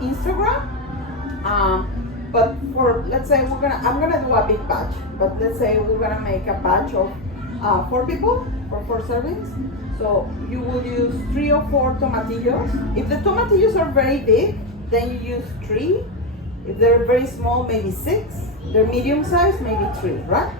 Instagram. But for, let's say I'm gonna do a big batch, but let's say we're gonna make a batch of 4 people for 4 servings. So you will use 3 or 4 tomatillos. If the tomatillos are very big, then you use 3. If they're very small, maybe 6. They're medium size, maybe 3, right?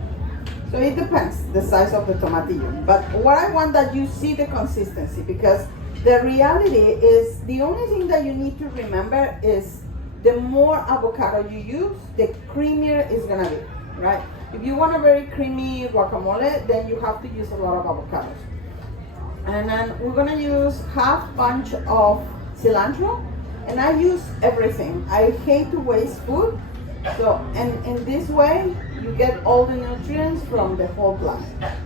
So it depends the size of the tomatillo. But what I want that you see the consistency, because the reality is the only thing that you need to remember is the more avocado you use, the creamier it's gonna be, right? If you want a very creamy guacamole, then you have to use a lot of avocados. And then we're gonna use half bunch of cilantro, and I use everything. I hate to waste food, so and in this way you get all the nutrients from the whole plant.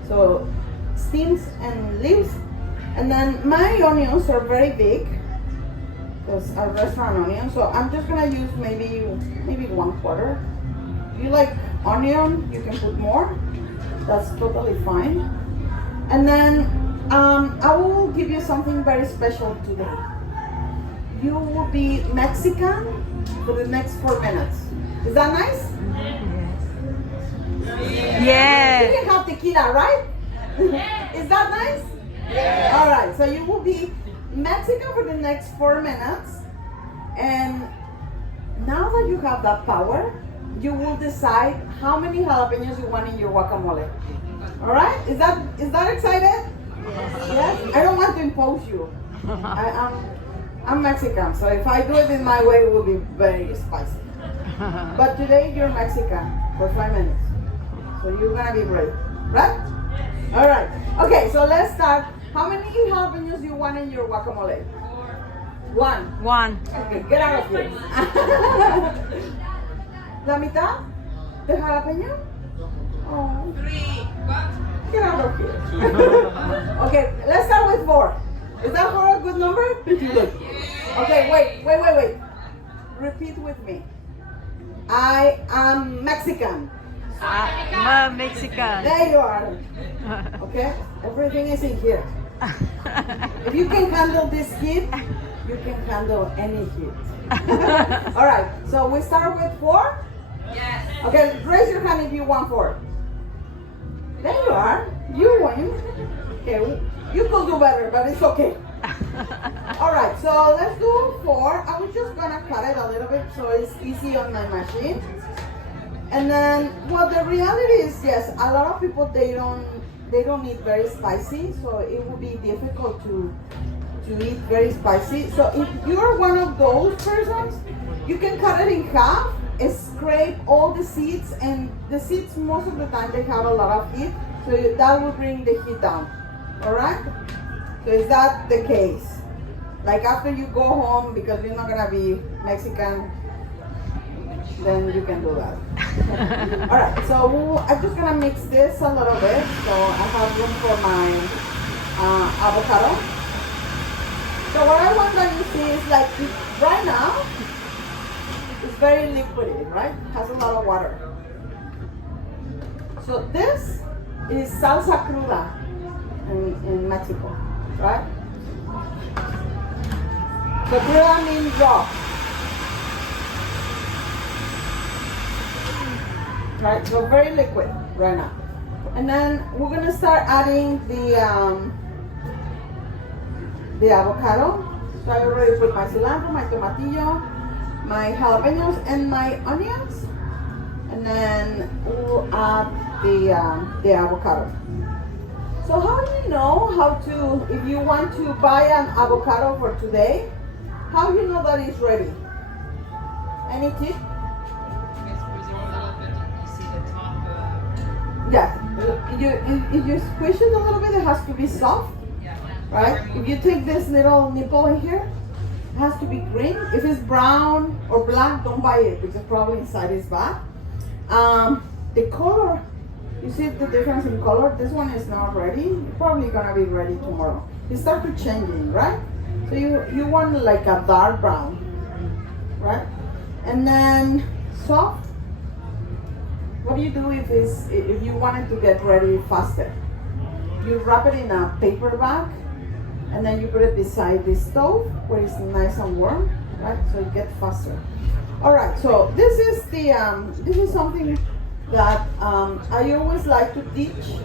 So stems and leaves, and then my onions are very big. Because a restaurant onion, so I'm just gonna use maybe 1/4. If you like onion, you can put more. That's totally fine. And then I will give you something very special today. You will be Mexican for the next 4 minutes. Is that nice? Yeah. You can have tequila, right? Is that nice? Yeah. All right. So you will be Mexican for the next 4 minutes, and now that you have that power, you will decide how many jalapenos you want in your guacamole. All right? Is that excited? Yes. I don't want to impose you. I'm Mexican, so if I do it in my way, it will be very spicy. But today you're Mexican for 5 minutes, so you're gonna be brave, right? All right. Okay. So let's start. How many jalapenos you want in your guacamole? 1. Okay, get out of here. La mitad de jalapeno? Oh. 3. Get out of here. Okay, let's start with 4. Is that 4 a good number? Okay, wait. Repeat with me. I am Mexican. I'm Mexican. There you are. Okay? Everything is in here. If you can handle this heat, you can handle any heat. All right, so we start with 4? Yes. Okay, raise your hand if you want 4. There you are. You win. Okay, you could do better, but it's okay. All right, so let's do 4. I was just gonna cut it a little bit so it's easy on my machine. And then, well, the reality is, yes, a lot of people, they don't eat very spicy, so it would be difficult to eat very spicy. So if you're one of those persons, you can cut it in half, scrape all the seeds, and the seeds most of the time they have a lot of heat, so that will bring the heat down. All right? So is that the case? Like after you go home, because you're not gonna be Mexican, then you can do that. All right, so I'm just gonna mix this a little bit, so I have room for my avocado. So what I want that you see is like right now, it's very liquidy, right? Has a lot of water. So this is salsa cruda in Mexico, right? So cruda means raw. Right, so very liquid right now. And then we're gonna start adding the avocado. So I already put my cilantro, my tomatillo, my jalapenos, and my onions. And then we'll add the avocado. So how do you know how to, if you want to buy an avocado for today, how do you know that it's ready? Any tip? Yeah, if you squish it a little bit, it has to be soft, right? If you take this little nipple in here, it has to be green. If it's brown or black, don't buy it because probably inside is bad. The color, you see the difference in color? This one is not ready. It's probably gonna be ready tomorrow. It starts changing, right? So you want like a dark brown, right? And then soft. What do you do if you want it to get ready faster? You wrap it in a paper bag, and then you put it beside the stove where it's nice and warm, right? So it gets faster. All right, so this is the this is something that I always like to teach.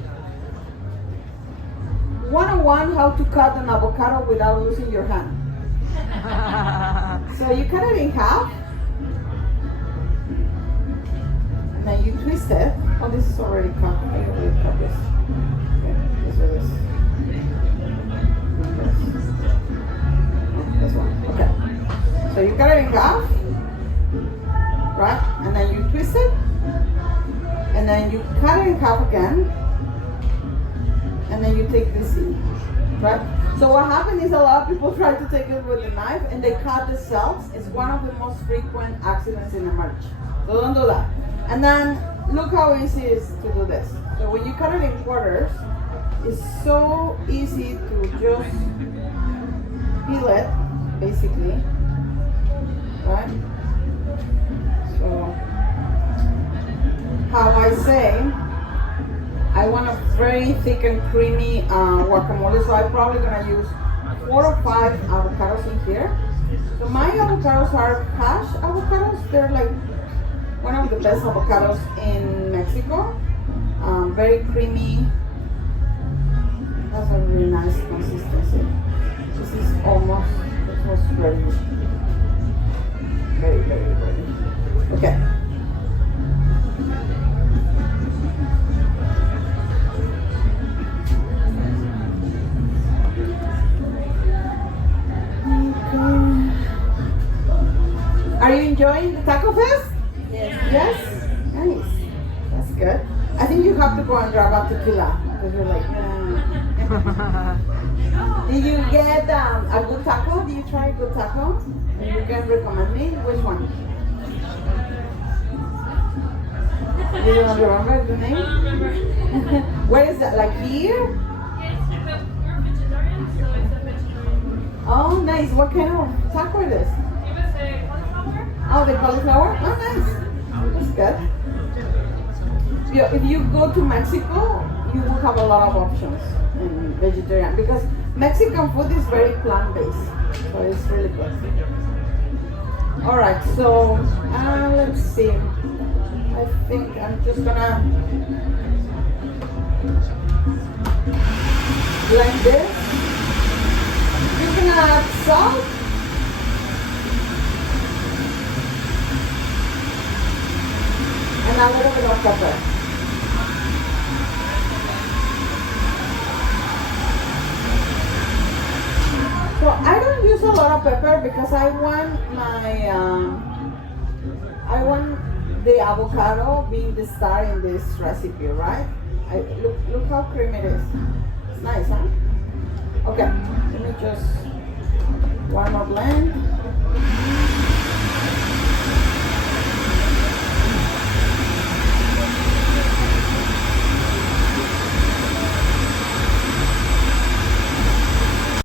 101, how to cut an avocado without losing your hand. So you cut it in half, and then you twist it. Oh, this is already cut. I already cut this. Okay, this or this. This one. Okay. So you cut it in half, right? And then you twist it, and then you cut it in half again, and then you take the seed, right? So what happens is a lot of people try to take it with a knife and they cut the cells. It's one of the most frequent accidents in a marriage. So don't do that. And then look how easy it is to do this. So when you cut it in quarters, it's so easy to just peel it, basically, right? So how I say, I want a very thick and creamy guacamole, so I'm probably gonna use 4 or 5 avocados in here. So my avocados are hash avocados. They're like one of the best avocados in Mexico. Very creamy. Has a really nice consistency. This is almost ready. Very, very ready. Okay. Are you enjoying the Taco Fest? Yes. Yes? Nice. That's good. I think you have to go and grab a tequila because you're like, Did you get a good taco? Did you try a good taco? And you can recommend me? Which one? You don't remember the name? Where is that? Like here? Yes, but we're vegetarians, so it's a vegetarian. Oh, nice. What kind of taco it is? It was a cauliflower. Oh, the cauliflower? Oh, nice. That's good. If you go to Mexico, you will have a lot of options in vegetarian because Mexican food is very plant-based, so it's really good. All right, so let's see. I think I'm just gonna blend this. You can add salt. And a little bit of pepper. So I don't use a lot of pepper because I want my the avocado being the star in this recipe, right? Look how creamy it is. It's nice, huh? Okay, let me just one more blend.